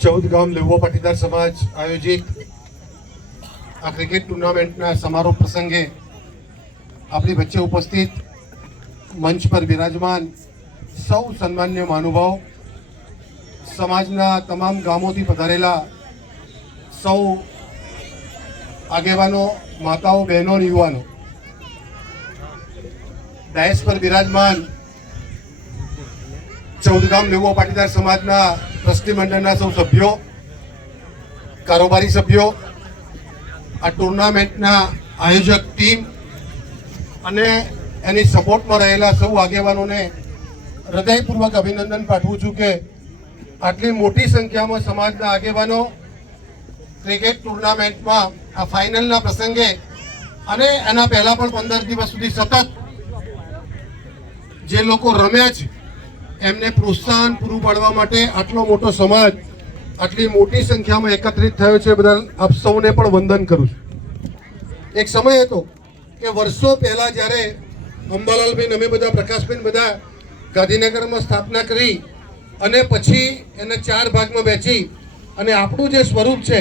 14 ગામ લેવો પાટીદાર સમાજ આયોજિત આ ક્રિકેટ ટુર્નામેન્ટના સમારોહ પ્રસંગે આપણી વચ્ચે ઉપસ્થિત મંચ પર બિરાજમાન સૌ સન્માન્ય મહાનુભાવ, સમાજના તમામ ગામોથી પધારેલા સૌ આગેવાનો, માતાઓ, બહેનો, યુવાનો, ડાયસ પર બિરાજમાન 14 ગામ લેવો પાટીદાર સમાજના ટ્રસ્ટી મંડળના સૌ સભ્યો, કારોબારી સભ્યો, આ ટુર્નામેન્ટના આયોજક ટીમ અને એની સપોર્ટમાં રહેલા સૌ આગેવાનોને હૃદયપૂર્વક અભિનંદન પાઠવું છું કે આટલી મોટી સંખ્યામાં સમાજના આગેવાનો ક્રિકેટ ટુર્નામેન્ટમાં આ ફાઇનલના પ્રસંગે અને એના પહેલા પણ 15 દિવસ સુધી સતત જે લોકો રમ્યા છે એમને પ્રોત્સાહન પૂરું પાડવા માટે આટલો મોટો સમાજ આટલી મોટી સંખ્યામાં એકત્રિત થયો છે, બદલ આપ સૌને પણ વંદન કરું છું. એક સમય હતો કે વર્ષો પહેલા જ્યારે અંબાલાલબેન, અમે બધા, પ્રકાશબેન, બધા ગાંધીનગરમાં સ્થાપના કરી અને પછી એને 4 ભાગમાં વહેંચી અને આપણું જે સ્વરૂપ છે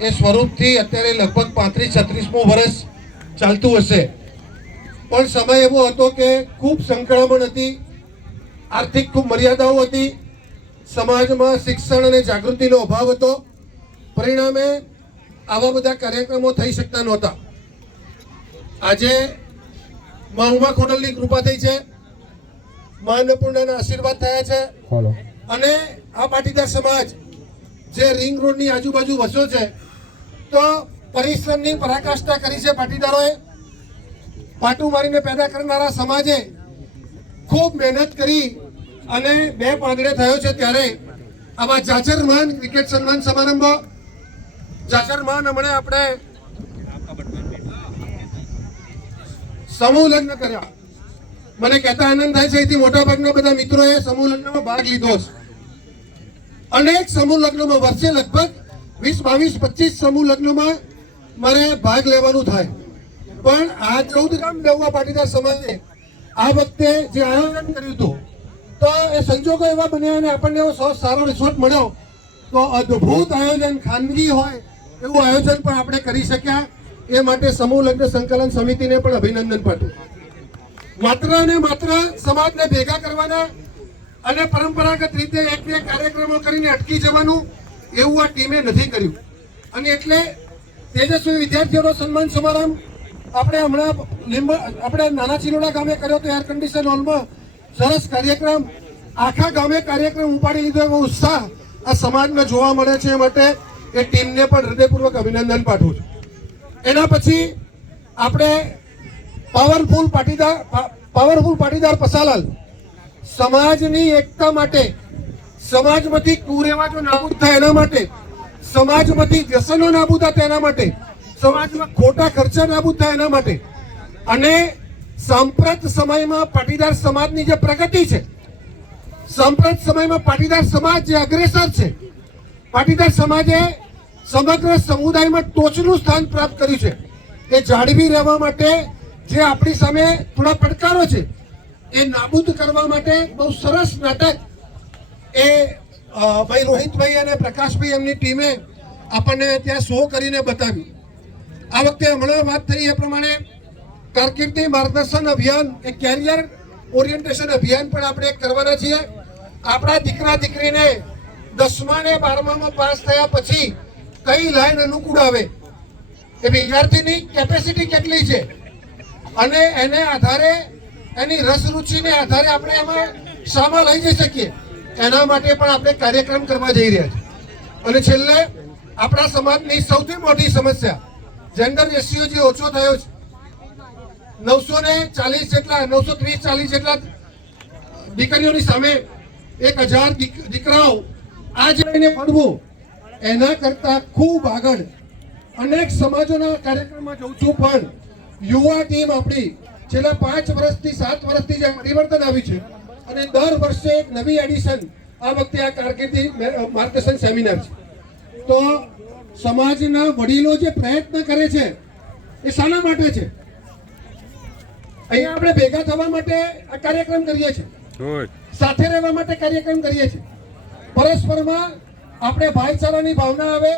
એ સ્વરૂપથી અત્યારે લગભગ 35-36મું વર્ષ ચાલતું હશે. પણ સમય એવો હતો કે ખૂબ સંકળામણ હતી, આર્થિક ખૂબ મર્યાદાઓ હતી, સમાજમાં શિક્ષણ અને જાગૃતિનો અભાવ હતો. પરિણામે આવા બધા કાર્યક્રમો થઈ શકતા નહોતા. આજે મા ઉમા ખોડલની કૃપા થઈ છે, મા અન્નપૂર્ણાના આશીર્વાદ થયા છે અને આ પાટીદાર સમાજ જે રિંગ રોડની આજુબાજુ વસ્યો છે તો પરિશ્રમની પરાકાષ્ઠા કરી છે. પાટીદારોએ પાટું મારીને પેદા કરનારા સમાજે ખૂબ મહેનત કરી અને 2 પાંદડે થયો છે. ત્યારે આવા જાજરમાન ક્રિકેટ સન્માન સમારંભ, જાજરમાન હમણાં આપણે સમૂહ લગ્ન કર્યા. મને કહેતા આનંદ થાય છે અહીંથી મોટા ભાગના બધા મિત્રોએ સમૂહ લગ્નમાં ભાગ લીધો છે. અનેક સમૂહ લગ્નમાં વર્ષે લગભગ 20, 22, 25 સમૂહ લગ્નમાં મારે ભાગ લેવાનું થાય. પણ આ 14 ગામ લેવા પાટીદાર સમાજે આ વખતે જે આયોજન કર્યું હતું તો એ સંજોગો એવા બન્યા અને આપણને એવો સારો રિસોર્ટ મળ્યો તો અદ્ભુત આયોજન, ખાનગી હોય એવું આયોજન પણ આપણે કરી શક્યા. એ માટે સમૂહ લગ્ન સંકલન સમિતિને પણ અભિનંદન પાઠવું. માત્ર ને માત્ર સમાજને ભેગા કરવાના અને પરંપરાગત રીતે 1-2 કાર્યક્રમો કરીને અટકી જવાનું એવું આ ટીમે નથી કર્યું. અને એટલે તેજસ્વી વિદ્યાર્થીઓનો સન્માન સમારંભ આપણે હમણાં આપણે નાના ચિલોડા ગામે કર્યો તો એર કન્ડિશન હોલમાં સરસ કાર્યક્રમ, આખા ગામે કાર્યક્રમ ઉપાડી લીધો એવો ઉત્સાહ આ સમાજમાં જોવા મળે છે. એ માટે એ ટીમને પણ હૃદયપૂર્વક અભિનંદન પાઠવું છું. એના પછી આપણે પાવરફુલ પાટીદાર પસાલાલ સમાજની એકતા માટે, સમાજમાંથી કુરિવાજો નાબૂદ થાય એના માટે, સમાજમાંથી વ્યસનો નાબૂદ થાય એના માટે, સમાજમાં ખોટા ખર્ચા નાબૂદ થાય એના માટે અને સાંપ્રત સમયમાં પાટીદાર સમાજની જે પ્રગતિ છે, સાંપ્રત સમયમાં પાટીદાર સમાજ જે અગ્રેસર છે, પાટીદાર સમાજે સમગ્ર સમુદાયમાં ટોચનું સ્થાન પ્રાપ્ત કર્યું છે. એ જાળવી રહેવા માટે જે આપણી સામે થોડા પડકારો છે એ નાબૂદ કરવા માટે બહુ સરસ નાટક એ ભાઈ રોહિતભાઈ અને પ્રકાશભાઈ એમની ટીમે આપણને ત્યાં શો કરીને બતાવ્યું. આ વખતે હમણાં વાત થઈ એ પ્રમાણે કારકિર્દી માર્ગદર્શન અભિયાન, એક કેરિયર ઓરિએન્ટેશન અભિયાન પણ આપણે કરવાના છીએ. આપણા દીકરા દીકરીને 10મા ને 12મામાં પાસ થયા પછી કઈ લાઈન અનુકૂળ આવે, એ વિદ્યાર્થીની કેપેસિટી કેટલી છે અને એને આધારે, એની રસ રુચિને આધારે આપણે એમાં શામાં લઈ જઈ શકીએ એના માટે પણ આપણે કાર્યક્રમ કરવા જઈ રહ્યા છીએ. અને છેલ્લે આપણા સમાજની સૌથી મોટી સમસ્યા જેન્ડર રેશિયો જે ઓછો થયો છે, 940 જેટલા, 930-40 જેટલા દીકરીઓની સામે 1000 દીકરાઓ આજ લઈને ભણવું, એના કરતા ખૂબ આગળ અનેક સમાજોના કાર્યક્રમમાં જઉં છું. પણ યુવા ટીમ આપણી છેલ્લા 5 વર્ષથી 7 વર્ષથી જે પરિવર્તન આવ્યું છે અને દર વર્ષે એક નવી એડિશન, આ વખતે આ કારકિર્દી માર્ગદર્શન સેમિનાર છે. તો સમાજના વડીલો જે પ્રયત્ન કરે છે એ શાના માટે છે? અહીંયા આપણે ભેગા થવા માટે આ કાર્યક્રમ કરીએ છીએ, સાથે રહેવા માટે કાર્યક્રમ કરીએ છીએ, પરસ્પરમાં આપણે ભાઈચારાની ભાવના આવે,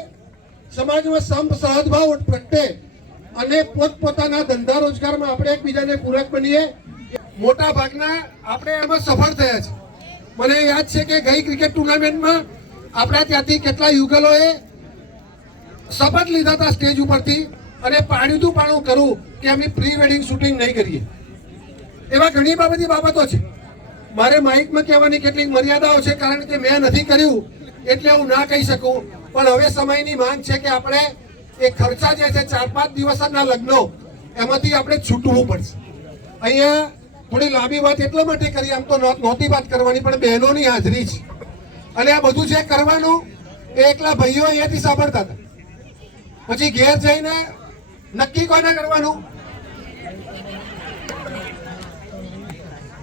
સમાજમાં સંપ સહદભાવ પ્રગટે અને પોતપોતાના ધંધા રોજગારમાં આપણે એકબીજાને પૂરક બનીએ. મોટા ભાગના આપણે એમાં સફળ થયા છે. મને યાદ છે કે ગઈ ક્રિકેટ ટુર્નામેન્ટમાં આપણા ત્યાંથી કેટલા યુગલોએ શપથ લીધા હતા સ્ટેજ ઉપરથી અને પાણું કરું કે અમે પ્રી વેડિંગ શૂટિંગ નહીં કરીએ. એવા ઘણી બધી બાબતો છે. મારે માઇકમાં કહેવાની કેટલીક મર્યાદાઓ છે, કારણ કે મેં નથી કર્યું એટલે હું ના કહી શકું. પણ હવે સમયની માંગ છે કે આપણે એ ખર્ચા જે છે 4-5 દિવસના લગ્નો એમાંથી આપણે છૂટવું પડશે. અહીંયા થોડી લાંબી વાત એટલા માટે કરી, આમ તો નહોતી વાત કરવાની, પણ બહેનોની હાજરી છે અને આ બધું જે કરવાનું એ એકલા ભાઈઓ અહીંયાથી સાંભળતા હતા. પછી ઘેર જઈને નક્કી કોને કરવાનું?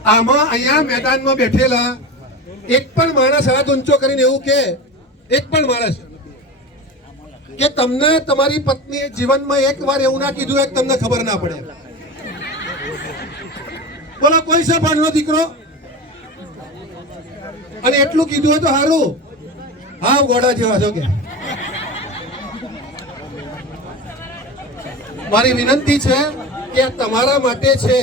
આમાં અહીંયા મેદાનમાં બેઠેલા એક પણ માણસ હાથ ઊંચો કરીને એવું કે એક પણ માણસ કે તમને તમારી પત્ની જીવનમાં એકવાર એવું ના કીધું હોય કે તમને ખબર ના પડે? બોલો, કોઈ છે ભાણનો દીકરો? અને એટલું કીધું હોય તો સારું. હા, ગોડા જેવા છો કે. મારી વિનંતી છે કે તમારા માટે છે.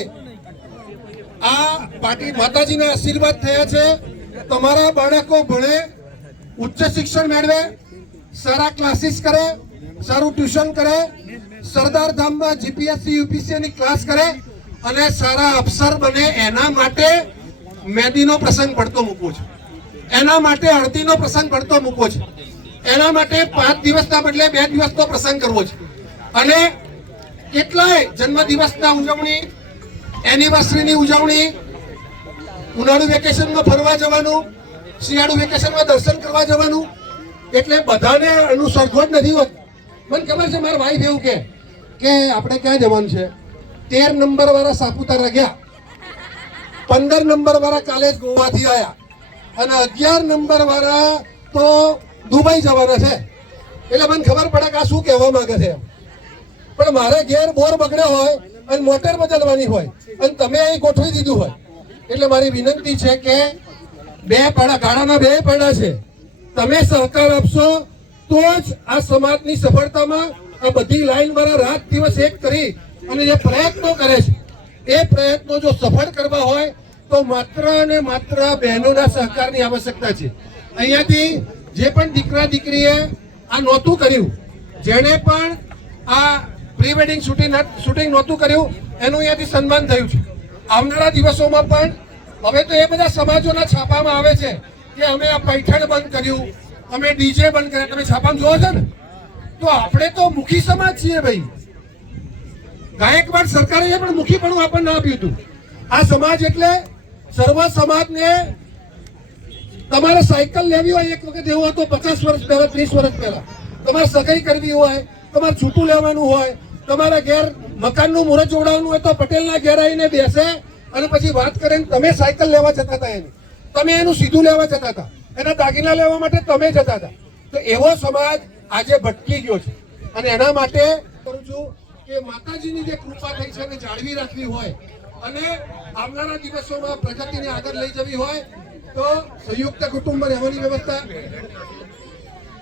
આ પાટી માતાજીના આશીર્વાદ થયા છે. તમારા બાળકો ભણે, ઉચ્ચ શિક્ષણ મેળવે, સારા ક્લાસીસ કરે, સારું ટ્યુશન કરે, સરદાર ધામમાં જીપીએસસી યુપીએસસી ક્લાસ કરે અને સારા અફસર બને. એના માટે મહેંદીનો પ્રસંગ પડતો મૂકવો છે, એના માટે હળદીનો પ્રસંગ પડતો મૂકવો છે, એના માટે 5 દિવસના બદલે 2 દિવસનો પ્રસંગ કરવો છે. અને કેટલાય જન્મદિવસના ઉજવણી, એનિવર્સરીની ઉજવણી, ઉનાળુ વેકેશનમાં ફરવા જવાનું, શિયાળુ વેકેશનમાં દર્શન કરવા જવાનું, એટલે બધાને અનુસરખો જ નથી હોત. મને ખબર છે, મારા વાઈફ એવું કે આપણે ક્યાં જવાનું છે? 13 નંબર વાળા સાપુતારા ગયા, 15 નંબર વાળા કાલે જ ગોવાથી આવ્યા અને 11 નંબર વાળા તો દુબઈ જવાના છે. એટલે મને ખબર પડે કે આ શું કહેવા માંગે છે. પણ મારે ઘેર બોર બગડ્યો હોય અને મોટર બદલવાની હોય અને તમે અહીં ગોઠવી દીધું હોય, એટલે મારી વિનંતી છે કે 2 પાડા ગાળાના 2 પાડા છે. તમે સહકાર આપશો તો જ આ સમાજની સફળતામાં આ બધી લાઈન વાળા રાત દિવસ એક કરી અને જે પ્રયત્નો કરે છે એ પ્રયત્નો જો સફળ કરવા હોય તો માત્ર અને માત્ર બહેનોના સહકારની આવશ્યકતા છે. અહીંયાથી જે પણ દીકરા દીકરીએ આ નહોતું કર્યું, જેણે પણ આ પ્રી વેડિંગ શૂટિંગ નહોતું કર્યું, એનું અહીંયાથી સન્માન થયું છે. આવનારા દિવસોમાં પણ હવે તો એ બધા સમાજોના છાપામાં આવે છે કે અમે આ પૈઠણ બંધ કર્યું, અમે ડીજે બંધ કર્યા. તમે છાપામાં જોવો છો ને? તો આપણે તો મુખી સમાજ છીએ ભાઈ. ગાયકવાડ સરકારે પણ મુખીપણું આપણને આપ્યું હતું. આ સમાજ એટલે સર્વ સમાજને. તમારે સાયકલ લેવી હોય એક વખત એવું હતું 50 વર્ષ પહેલા, 30 વર્ષ પહેલા, તમારે સગાઈ કરવી હોય, તમારે છૂટું લેવાનું હોય, તમારા ઘેર મકાનનું મુહૂર્ત જોડાવાનું હોય તો પટેલના ઘેર આવીને બેસે અને પછી વાત કરીને તમે સાયકલ લેવા જતા હતા. તમે એનું સીધું લેવા જતા હતા, એના દાગીના લેવા માટે તમે જતા હતા. તો એવો સમાજ આજે ભટકી ગયો છે અને એના માટે કરું છું કે માતાજીની જે કૃપા થઈ છે એને જાળવી રાખવી હોય અને આવનારા દિવસોમાં પ્રગતિને આગળ લઈ જવી હોય તો સંયુક્ત કુટુંબમાં રહેવાની વ્યવસ્થા,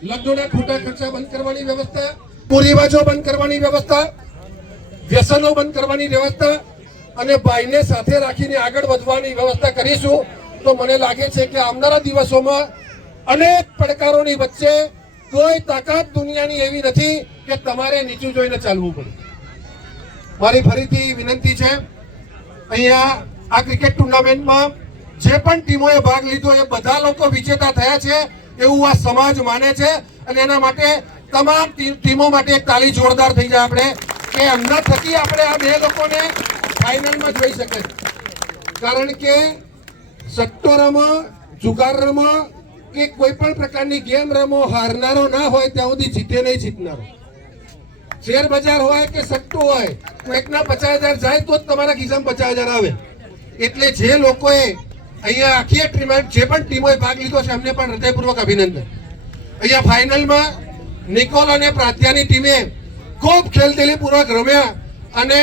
લગ્નોના ખોટા ખર્ચા બંધ કરવાની વ્યવસ્થા, કુરિવાજો બંધ કરવાની વ્યવસ્થા, વ્યસનો બંધ કરવાની વ્યવસ્થા અને ભાઈને સાથે રાખીને આગળ વધવાની વ્યવસ્થા કરીશું. તો મને લાગે છે કે આવનારા દિવસોમાં અનેક પડકારોની વચ્ચે કોઈ તાકાત દુનિયાની એવી નથી કે તમારે નીચું જોઈને ચાલવું પડે. મારી ફરીથી વિનંતી છે, અહીંયા આ ક્રિકેટ ટુર્નામેન્ટમાં જે પણ ટીમોએ ભાગ લીધો એ બધા લોકો વિજેતા થયા છે એવું આ સમાજ માને છે અને એના માટે તમામ ટીમો માટે એક તાળી જોરદાર થઈ જાય આપણે કે એમના થકી આપણે આ 2 લોકોને ફાઇનલમાં જોઈ શકે. કારણ કે સટ્ટો રમો, જુગાર રમો કે કોઈ પણ પ્રકારની ગેમ રમો, હારનારો ના હોય ત્યાં સુધી જીતે નહીં જીતનારો. શેર બજાર હોય કે સટ્ટો હોય, એકના 50,000 જાય તો જ તમારા ખિસ્સામાં 50,000 આવે. એટલે જે લોકોએ અહીંયા આખી ટુર્નામેન્ટ જે પણ ટીમોએ ભાગ લીધો છે એમને પણ હૃદયપૂર્વક અભિનંદન. અહીંયા ફાઇનલમાં નિકોલ અને પ્રાત્યાની ટીમે ખૂબ ખેલદિલીપૂર્વક રમ્યા અને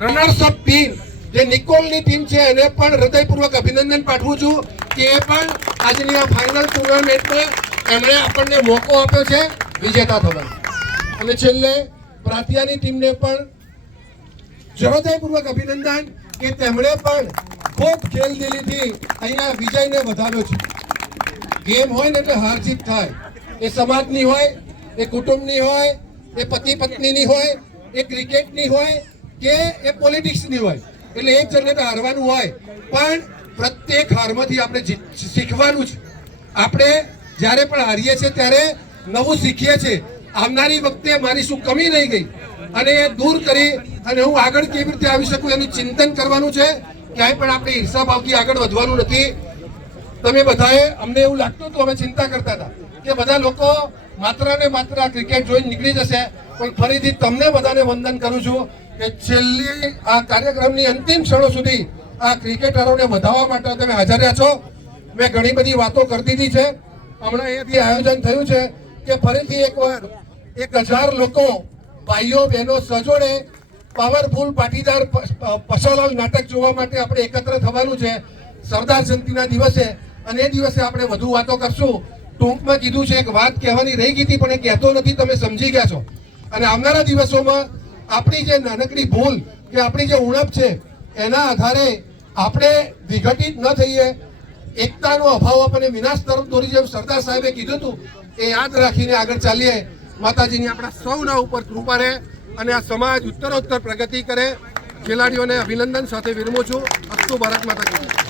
રનર્સઅપ ટીમ જે નિકોલની ટીમ છે એને પણ હૃદયપૂર્વક અભિનંદન પાઠવું છું કે એ પણ આજની આ ફાઇનલ ટુર્નામેન્ટમાં એમણે આપણને મોકો આપ્યો છે વિજેતા થવાનો. અને છેલ્લે પ્રાતિયાની ટીમને પણ હૃદયપૂર્વક અભિનંદન કે તેમણે પણ ખૂબ ખેલદિલીથી અહીંયા વિજયને વધાર્યો છે. ગેમ હોય ને એટલે હાર જીત થાય, એ સમાજની હોય, એ કુટુંબની હોય, એ પતિ પત્નીની હોય, એ ક્રિકેટની હોય કે એ પોલિટિક્સની હોય. એટલે એક જણને તો હારવાનું હોય, પણ પ્રત્યેક હારમાંથી આપણે શીખવાનું છે. આપણે જ્યારે પણ હારીએ છીએ ત્યારે નવું શીખીએ છીએ. આવનારી વખતે મારી શું કમી રહી ગઈ અને એ દૂર કરી અને હું આગળ કેવી રીતે આવી શકું એનું ચિંતન કરવાનું છે. ક્યાંય પણ આપણે ઈર્ષા ભાવથી આગળ વધવાનું નથી. તમે બધાએ, અમને એવું લાગતું હતું, અમે ચિંતા કરતા હતા કે બધા લોકો માત્ર ને માત્ર ક્રિકેટ જોઈને નીકળી જશે, પણ ફરીથી તમને બધાને વંદન કરું છું કે છેલ્લી આ કાર્યક્રમની અંતિમ ક્ષણો સુધી આ ક્રિકેટરોને વધાવવા માટે તમે હાજર રહ્યા છો. મેં ઘણી બધી વાતો કરી દીધી છે. હમણાં અહીંયાથી આયોજન થયું છે કે ફરીથી એકવાર 1000 લોકો, ભાઈઓ બહેનો સજોડે પાવરફુલ પાટીદાર પશાલાલ નાટક જોવા માટે આપણે એકત્ર થવાનું છે સરદાર જયંતિના દિવસે. અને એ દિવસે આપણે વધુ વાતો કરશું. ટૂંકમાં કીધું છે, એક વાત કહેવાની રહી ગઈ હતી પણ એ કહેતો નથી, તમે સમજી ગયા છો. અને આવનારા દિવસોમાં આપણી જે નાનકડી ભૂલ કે આપણી જે ઉણપ છે એના આધારે આપણે વિઘટિત ન થઈએ, એકતાનો અભાવ આપણને વિનાશ તરફ દોરી જેમ સરદાર સાહેબે કીધું હતું એ યાદ રાખીને આગળ ચાલીએ. માતાજીની આપણા સૌના ઉપર કૃપા રહે અને આ સમાજ ઉત્તરોત્તર પ્રગતિ કરે. ખેલાડીઓને અભિનંદન સાથે વિરમું છું. અસ્તુ ભારત માતા કી જય.